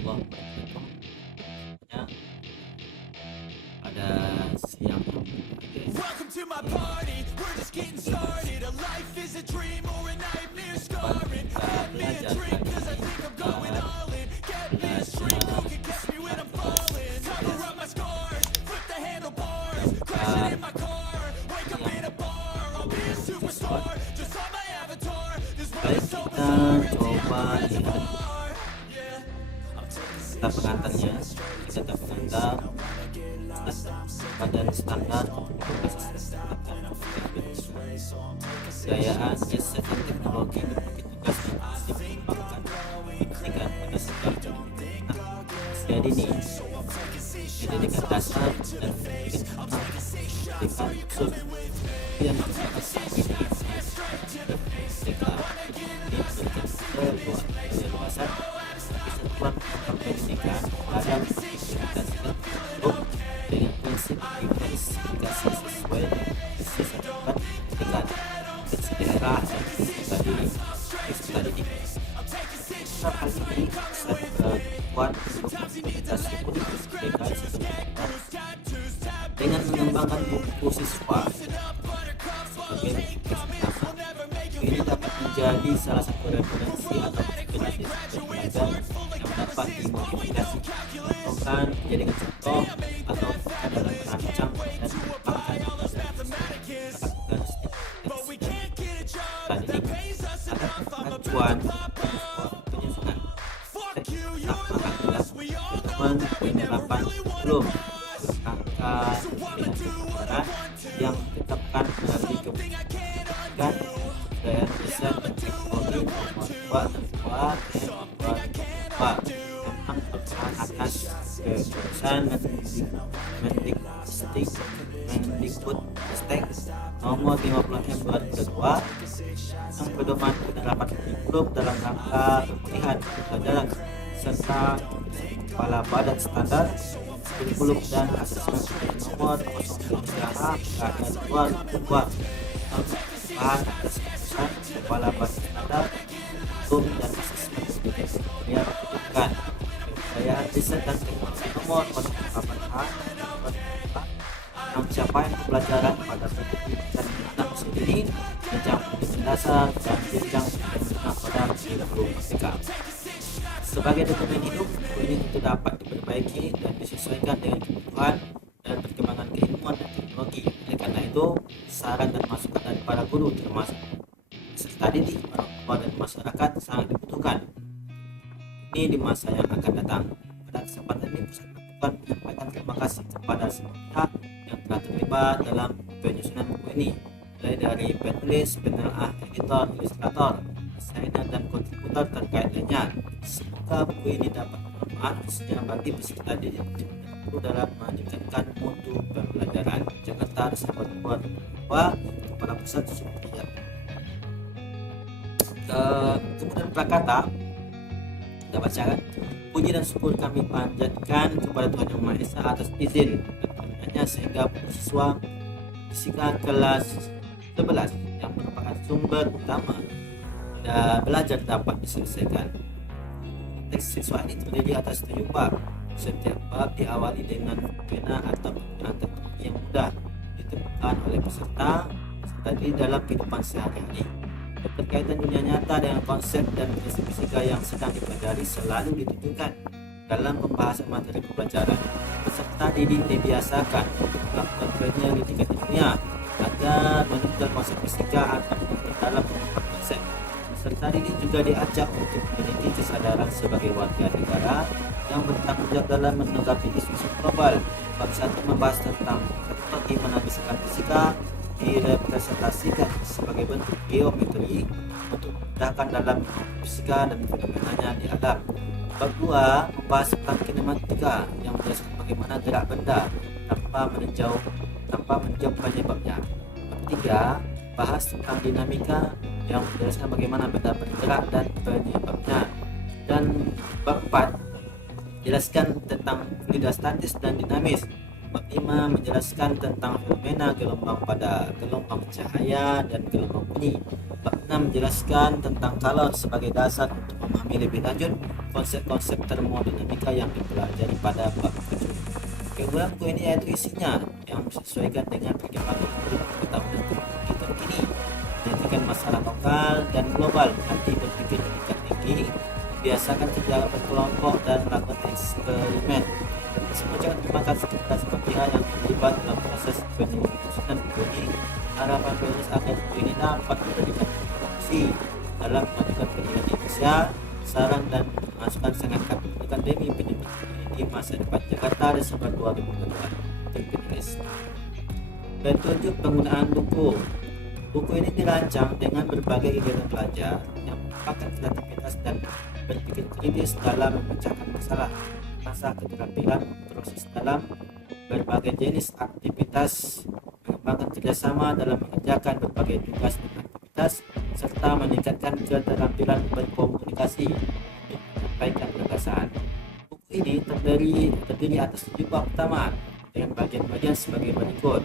warahmatullahi wabarakatuh. Ya, pada siang yang berbahagia ini, Welcome to my party. We're just getting started. A life is a dream or a nightmare scarring. Hand me a drink 'cause I think I'm going all in. Get me a shrink who can catch me when I'm falling. Cover up my scars, flip the handlebars, crashing in my car, wake up in a bar. I'll be a superstar, just on my avatar. This world baik is so kita bizarre. It's coba lihat yeah. kita pengantarnya. Kita pengantar badan standar gayaan riset dan teknologi berbagi tugas dan prinsip mengembangkan pendidikan pada sektor pendidikan usia dini, pendidikan dasar dan pendidikan khusus yang merupakan ini TK ini dewasa kesatuan program pendidikan dalam aktivitas tertentu dengan prinsip diversifikasi sesuai dengan visi sertifikat pendidikan daerah dan peserta didik. Hal ini bisa diperkuat untuk implementasi politik DKI sebenarnya dengan mengembangkan buku siswa sebagai utama. Ini dapat menjadi salah satu referensi atau jenis pelajaran yang dapat dimodifikasi bahkan dijadikan contoh atau dalam merancang dan mengembangkan tadi ada acuan penyusunan teman penerapan belum angka dengan sejarah yang ditetapkan melalui kebijakan dan riset dan teknologi nomor 2 tentang perubahan atas keputusan Mendikbud nomor 50 M 2022 tentang pedoman penerapan kurikulum dalam rangka pemulihan pembelajaran serta kepala badan standar kurikulum dan asesmen nomor 03A KN 2022 tentang atas keputusan kepala badan standar kurikulum dan asesmen yang ditetapkan gayaan riset dan teknologi nomor 48A tentang capaian pembelajaran pada pendidikan anak usia dini, jenjang pendidikan dasar dan jenjang pendidikan pada kurikulum merdeka. Sebagai dokumen hidup, buku ini tentu dapat diperbaiki dan disesuaikan dengan kebutuhan dan perkembangan keilmuan dan teknologi. Oleh karena itu, saran dan masukan dari para guru termasuk peserta didik, orang tua dan masyarakat sangat dibutuhkan. Ini di masa yang akan datang. Pada kesempatan ini, Pusat Pendidikan menyampaikan terima kasih kepada semua pihak yang telah terlibat dalam penyusunan buku ini, mulai dari penulis, penelah, editor, ilustrator, desainer, dan kontributor terkait lainnya. Semoga buku ini dapat bermanfaat khususnya bagi peserta didik guru dalam meningkatkan mutu pembelajaran. Jakarta, Desember 2022, Kepala Pusat Supriyat. Kemudian prakata kita bacakan. Puji dan syukur kami panjatkan kepada Tuhan Yang Maha Esa atas izin dan karunia-Nya sehingga buku siswa fisika kelas 11 yang merupakan sumber utama dan belajar dapat diselesaikan. Teks siswa ini terdiri atas 7 bab. Setiap bab diawali dengan fenomena atau penggunaan teknologi yang mudah ditemukan oleh peserta di dalam kehidupan sehari-hari. Berkaitan dunia nyata dengan konsep dan prinsip fisika yang sedang dipelajari selalu ditunjukkan dalam pembahasan materi pembelajaran. Peserta didik dibiasakan untuk melakukan penyelidikan ilmiah agar menunjukkan konsep fisika atau dalam pengembangan konsep. Peserta didik juga diajak untuk memiliki kesadaran sebagai warga negara yang bertanggung jawab dalam menanggapi isu-isu global. Bab 1 membahas tentang bagaimana bisikan fisika direpresentasikan sebagai bentuk geometri untuk memudahkan dalam fisika dan fenomenanya di alam. Bab 2 membahas tentang kinematika yang menjelaskan bagaimana gerak benda tanpa meninjau penyebabnya. Bab 3 bahas tentang dinamika yang menjelaskan bagaimana benda bergerak dan penyebabnya. Dan bab 4 jelaskan tentang fluida statis dan dinamis. Bab 5 menjelaskan tentang fenomena gelombang pada gelombang cahaya dan gelombang bunyi. Bab 6 menjelaskan tentang kalor sebagai dasar untuk memahami lebih lanjut konsep-konsep termodinamika yang dipelajari pada bab 7. Keunggulan buku ini yaitu isinya yang disesuaikan dengan perkembangan pengetahuan kita kini, menyajikan masalah lokal dan global, nanti berpikir tingkat tinggi, biasakan kerja berkelompok dan melakukan eksperimen. Mengucapkan terima kasih kepada semua pihak yang terlibat dalam proses penyusunan buku ini. Harapan penulis agar buku ini dapat memberikan kontribusi dalam memajukan pendidikan Indonesia. Saran dan masukan sangat kami berikan demi pendidikan di masa depan Jakarta Desember 2024. Tim penulis. Petunjuk penggunaan buku. Buku ini dirancang dengan berbagai kegiatan belajar yang merupakan kreativitas dan berpikir kritis dalam memecahkan masalah, masa keterampilan proses dalam berbagai jenis aktivitas, mengembangkan kerjasama dalam mengerjakan berbagai tugas dan aktivitas, serta meningkatkan keterampilan berkomunikasi untuk menyampaikan gagasan. Buku ini terdiri atas 7 bab utama dengan bagian-bagian sebagai berikut.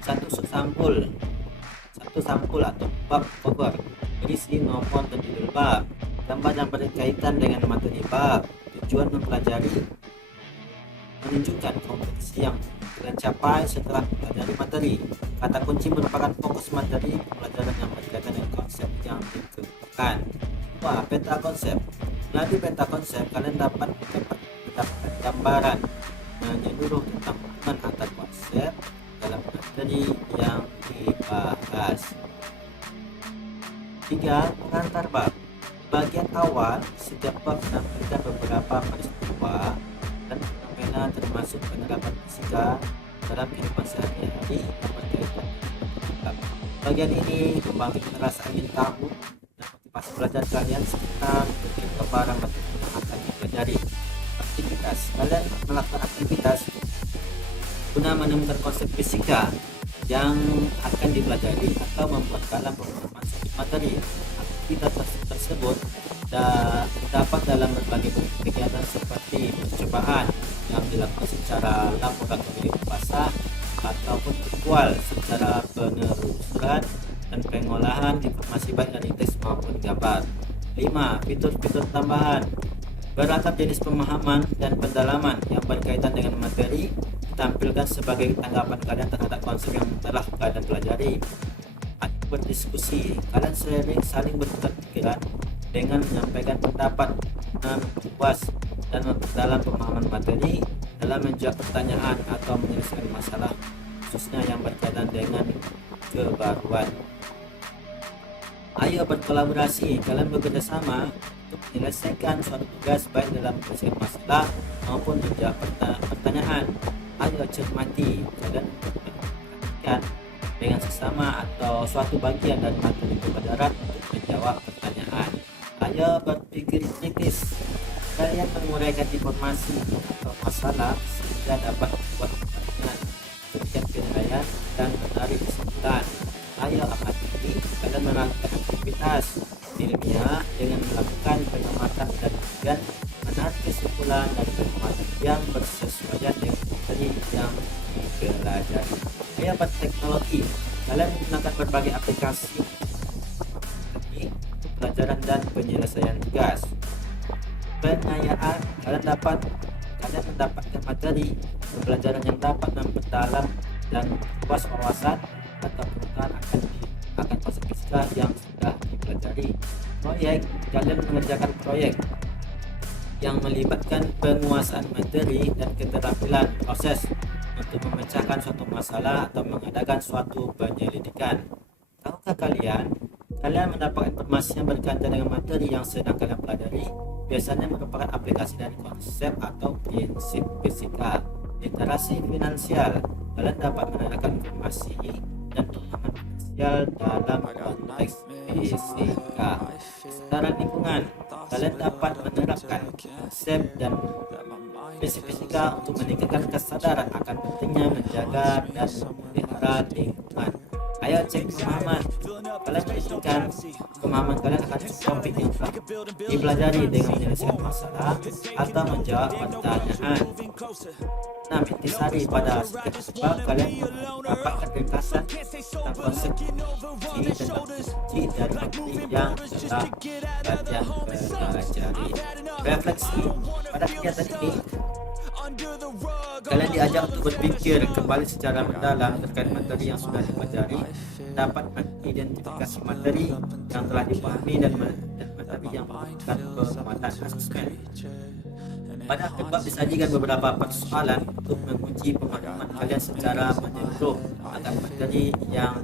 Satu sampul atau bab cover berisi nomor dan judul bab, gambar yang berkaitan dengan materi bab, tujuan mempelajari, menunjukkan kompetisi yang tercapai setelah mempelajari materi. Kata kunci merupakan fokus materi pembelajaran yang berkaitan dengan konsep yang dikemukakan. Peta konsep. Melalui peta konsep, kalian dapat mendapatkan gambaran menyeluruh tentang hubungan antar konsep dalam materi yang dibahas. 3. Pengantar bab. Bagian awal setiap bab menampilkan beberapa peristiwa dan fenomena termasuk penerapan fisika dalam kehidupan sehari-hari yang berkaitan dengan bab. Bagian ini membangkitkan rasa ingin tahu dan motivasi belajar kalian serta memberikan gambaran materi yang akan dipelajari. Aktivitas. Kalian melakukan aktivitas guna menemukan konsep fisika yang akan dipelajari atau membuat kalian pemahaman materi. Aktivitas tersebut dapat dalam berbagai kegiatan seperti percobaan yang dilakukan secara laboratorium basah ataupun virtual, secara penelusuran dan pengolahan informasi baik dari teks maupun gambar. 5. Fitur-fitur tambahan. Beragam jenis pemahaman dan pendalaman yang berkaitan dengan materi ditampilkan sebagai tanggapan kalian terhadap konsep yang telah kalian pelajari. Berdiskusi, kalian saling bertukar pikiran dengan menyampaikan pendapat dan puas dan memperdalam pemahaman materi dalam menjawab pertanyaan atau menyelesaikan masalah khususnya yang berkaitan dengan kebaruan. Ayo berkolaborasi, kalian bekerja sama untuk menyelesaikan suatu tugas baik dalam menyelesaikan masalah maupun menjawab pertanyaan. Ayo cermati, kalian perhatikan dengan sesama atau suatu bagian dari materi pembelajaran untuk menjawab pertanyaan. Ayo berpikir kritis. Kalian menguraikan informasi atau masalah sehingga dapat membuat pertanyaan, berikan penilaian dan menarik kesimpulan. Ayo amati. Kalian melakukan aktivitas ilmiah dengan melakukan pengamatan dan kemudian menarik kesimpulan dari pengamatan yang bersesuaian dengan materi yang dipelajari. Ayo berteknologi. Kalian menggunakan berbagai aplikasi untuk pelajaran dan penyelesaian tugas. Pengayaan. Kalian mendapatkan materi pembelajaran yang dapat memperdalam dan luas wawasan atau pengetahuan akan konsep fisika yang sudah dipelajari. Proyek. Kalian mengerjakan proyek yang melibatkan penguasaan materi dan keterampilan proses untuk memecahkan suatu masalah atau mengadakan suatu penyelidikan. Tahukah kalian mendapatkan informasi yang berkaitan dengan materi yang sedang kalian pelajari biasanya merupakan aplikasi dari konsep atau prinsip fisika. Literasi finansial. Kalian dapat menanyakan informasi dan pemahaman finansial dalam konteks fisika. Kesetaraan lingkungan. Kalian dapat menerapkan konsep dan prinsip fisika untuk meningkatkan kesadaran akan pentingnya menjaga dan memelihara lingkungan. Ayo cek pemahaman. Kalian pastikan pemahaman kalian akan topik yang telah dipelajari dengan menyelesaikan masalah atau menjawab pertanyaan. Nah, intisari pada setiap bab kalian mendapatkan ringkasan tentang konsep ini tentang kunci dari materi yang telah kalian pelajari. Refleksi pada kegiatan ini, kalian diajak untuk berpikir kembali secara mendalam terkait materi yang sudah dipelajari, dapat mengidentifikasi materi yang telah dipahami dan materi yang membutuhkan penguatan asesmen. Pada akhir bab disajikan beberapa persoalan untuk menguji pemahaman kalian secara menyeluruh akan materi yang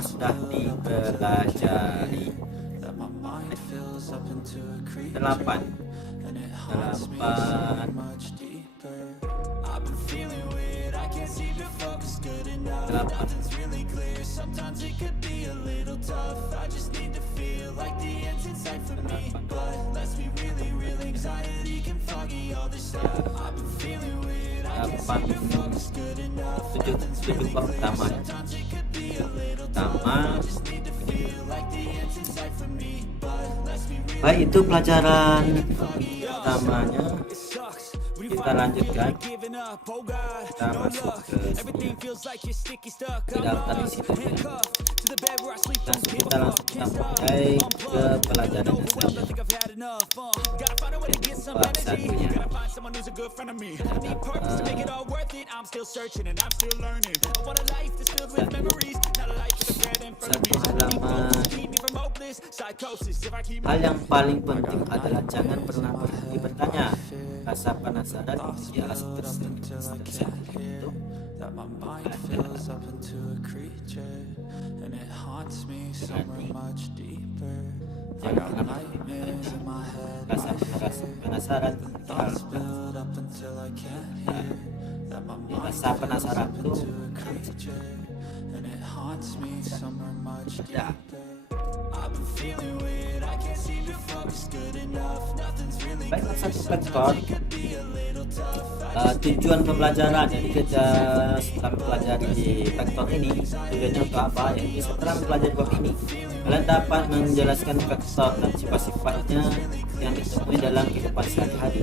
sudah dipelajari. 8. Tujuh bab pertama. Baik, itu pelajaran pertamanya. Kita lanjutkan. Kita masuk ke daftar isi tes. Kita langsung mulai ke pelajaran yang selanjutnya. Bab satunya. Satu halaman. Hal yang paling penting adalah jangan pernah berhenti bertanya. Rasa penasaran menjadi alasan tersendiri itu. Jangan pernah rasa penasaran rasa penasaran itu ya. Baik, satu vektor tujuan pembelajaran. Jadi kita setelah mempelajari vektor ini, tujuannya untuk apa? Yaitu setelah mempelajari bab ini, kalian dapat menjelaskan vektor dan sifat-sifatnya yang ditemui dalam kehidupan sehari-hari,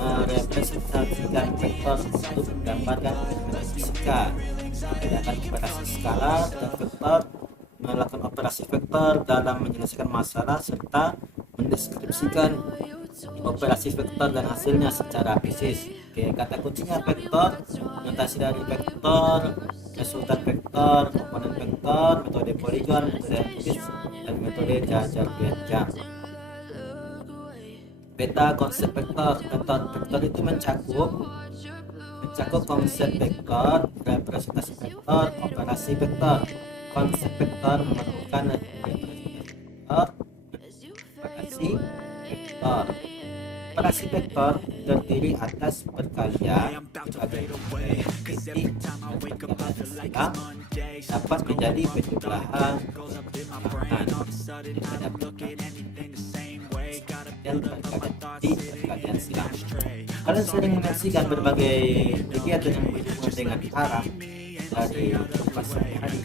merepresentasikan vektor untuk menggambarkan fenomena fisika, membedakan operasi skalar dan vektor, melakukan operasi vektor dalam menyelesaikan masalah, serta mendeskripsikan operasi vektor dan hasilnya secara fisis. Oke, kata kuncinya vektor, notasi dari vektor, resultan vektor, komponen vektor, metode poligon, metode empis, dan metode jajar benjang. Beta konsep vektor. Vektor itu mencakup konsep vektor, representasi vektor, operasi vektor. Konsep vektor memerlukan representasi vektor, operasi vektor. Operasi vektor terdiri atas perkalian titik dapat menjadi penjumlahan dan perkalian silang. Kalian sering menyaksikan berbagai kegiatan yang berhubungan dengan arah dari kehidupan sehari-hari.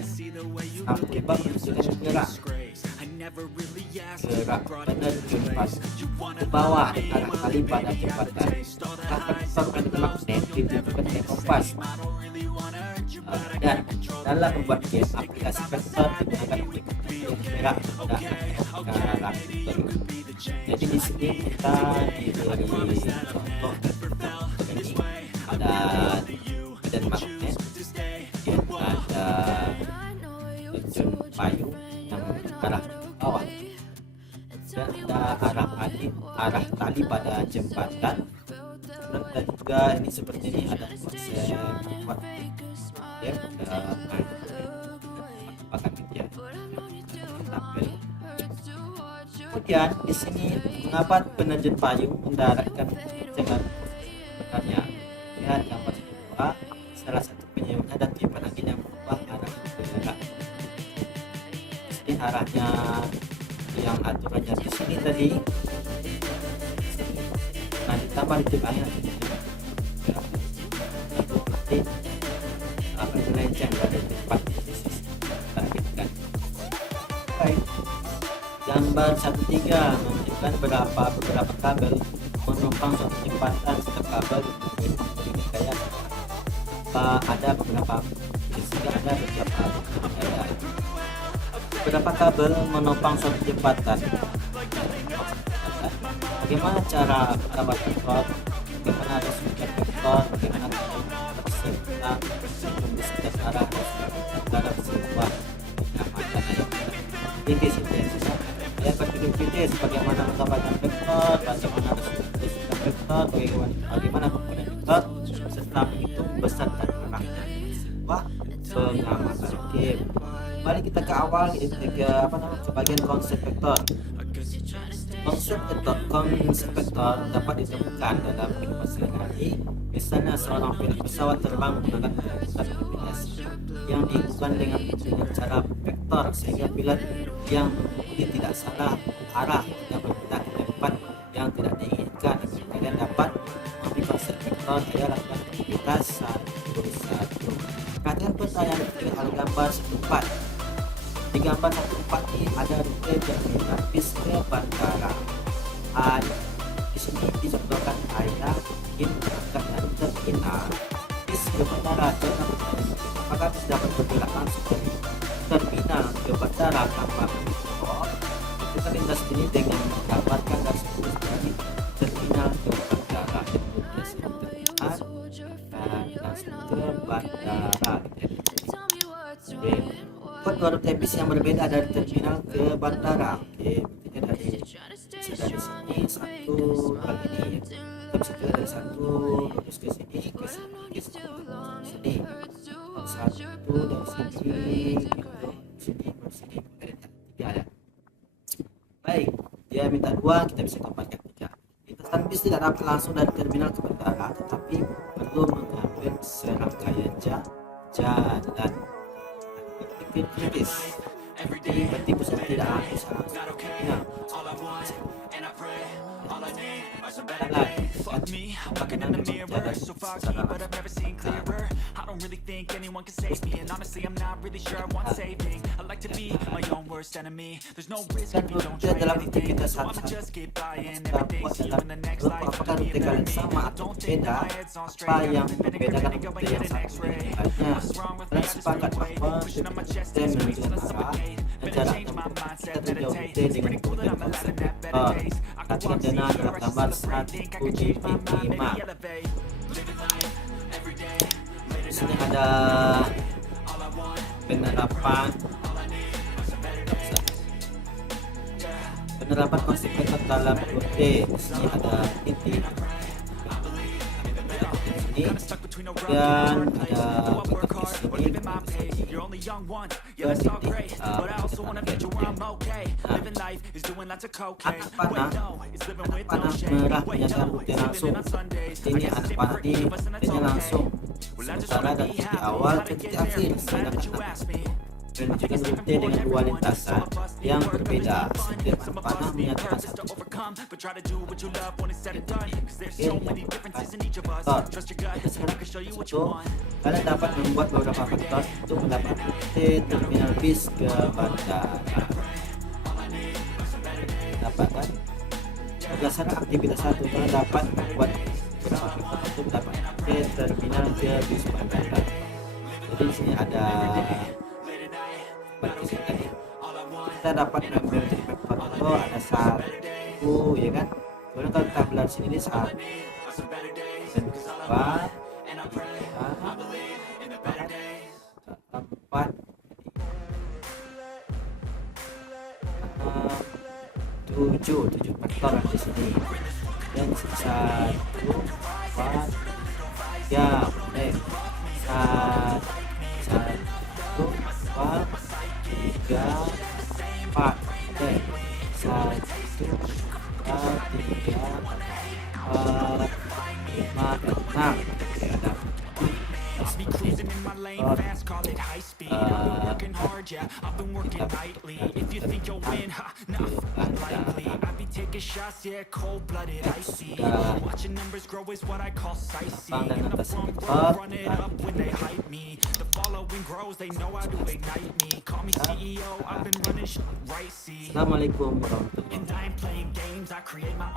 Sampai bab menunjukkan gerak penerjun ke bawah dan arah tali pada jembatan. Vektor anti magnet ditujukan ke kompas. Dan dalam membuat game, aplikasi vektor digunakan untuk bergerak pada arah vektor. Jadi di sini kita diberi contoh ini ada medan magnet, ada terjun payung yang arah bawah, dan ada arah tali pada jembatan, dan juga ini seperti ini ada konsep buat ya pakai media. Kemudian di sini mengapa penerjun payung mendaratkan jangan benarnya? Lihat gambar kedua, salah satu penyebabnya ada tiupan angin yang berubah arah bergerak. Ini arahnya yang aturannya di sini tadi. Nah, ditambah tiup angin nanti akan melenceng dari tempat sisi targetkan. Gambar 1.3 menunjukkan beberapa kabel menopang suatu jembatan serta kabel gaya. Ada beberapa kabel menopang suatu jembatan. Bagaimana cara mendapat vektor? Bagaimana ada sumber vektor? Bagaimana serta membesarkan arah dalam sebuah pengamatan ayat kritis ayat kritis. Bagaimana mendapatkan vektor? Bagaimana sumber vektor? Bagaimana komponen vektor? Serta menghitung besar dan arahnya sebuah pengamatan. Oke, mari kita ke awal, kita ke bagian konsep vektor. Konsep vektor dapat ditemukan dalam kehidupan sehari-hari. Misalnya seorang pilot pesawat terbang menggunakan pusat gravitasi yang dihubungkan dengan cara vektor, sehingga pilot yang mengemudi tidak salah arah dan berpindah ke tempat yang tidak diinginkan. Kalian dapat mengambil konsep vektor. Saya lakukan aktivitas 1. Perhatikan peta yang diberikan gambar 1.4. Di gambar 1.4 ini ada rute terminal bis ke bandara. Di sini dicontohkan ayah ingin berangkat dari terminal bis ke bandara. Apakah bis dapat bergerak langsung dari terminal ke bandara tanpa mengukur? Kita lintas ini dengan mendapatkan garis lurus dari terminal ke bandara. Ke bandara. Dua rute bis yang berbeda dari terminal ke bandara. Oke, berarti dari sini satu kali ini. Kita bisa jalan dari satu terus ke sini, ke sini, sini. Satu dari sini, sini, tiga ya. Baik, dia minta 2, kita bisa tempatkan 3. Lintasan bis tidak dapat langsung dari terminal ke bandara, tetapi perlu mengambil serangkaian jalan kritis. Berarti pusat tidak langsung Fuck me, I'm looking in the mirror, so foggy, but I've never seen clearer. I don't really think anyone can save me, and honestly I'm not really sure I want saving. I like to be my own worst enemy. There's no risk if you don't try anything, so I'ma just keep buying everything's here in the next life. To be learning, I don't think that my head's on straight. I'm living every day going get an x-ray. What's wrong with me? I just wait, pushing on my chest is great till I suffocate. Better change my mindset, meditate. It's pretty cool that I'm living that better days. I can walk, see, hear, I just think I can change my mind, maybe elevate. Living life every day. Di sini ada penerapan konsep vektor dalam rute. Di sini ada titik ini dan ada vektor di sini anak panah merah menyatakan rute langsung. Ini anak panah ini langsung sementara dari titik awal ke titik akhir, sedangkan menunjukkan rute dengan 2 lintasan yang berbeda. Setiap anak panah menyatakan satu kalian dapat membuat beberapa vektor untuk mendapat rute terminal bis ke bandara. Dapatkan berdasarkan aktivitas 1, kalian dapat membuat beberapa vektor untuk mendapat rute terminal ke bis bandara. Jadi di sini ada tadi kita dapat mengambil vektor itu ada 1 ya kan. Kemudian kalau kita belah sini ini 1 dan 4 7 vektor di sini dan 1 4 3 boleh 4 oke 1 2 3 4 5 dan 6 ada Be cruising in my lane fast, call it high speed. I've been working hard, yeah, I've been working nightly. If you think you'll win, nah, unlikely. I be taking shots, yeah, cold-blooded, icy. Watching numbers grow is what I call sightseeing. In the front row, run it up when they hype me. The following grows, they know how to ignite me. Call Assalamualaikum warahmatullahi wabarakatuh. And I ain't playing games, I create my